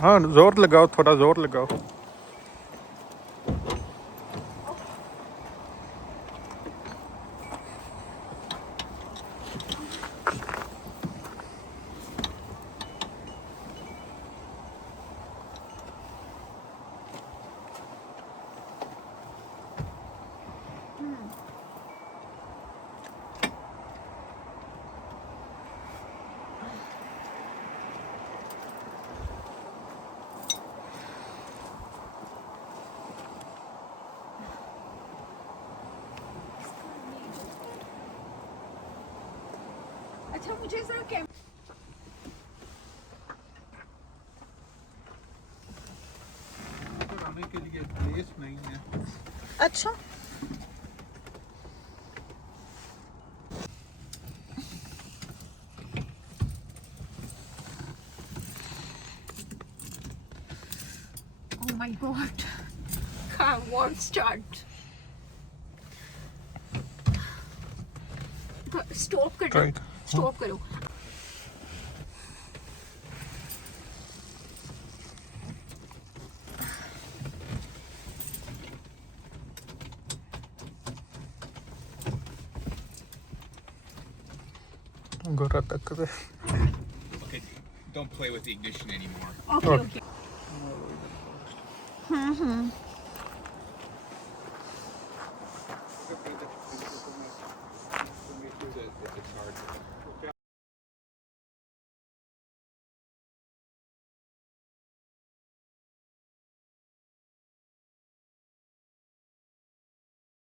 हाँ जोर लगाओ, थोड़ा जोर लगाओ। अच्छा मुझे जरा कैम आने के लिए प्लेस नहीं है। अच्छा Oh my god. Can't won't start. Stop कर Try. स्टॉप करो गोरा तक दे। Okay, don't play with the ignition anymore. Okay okay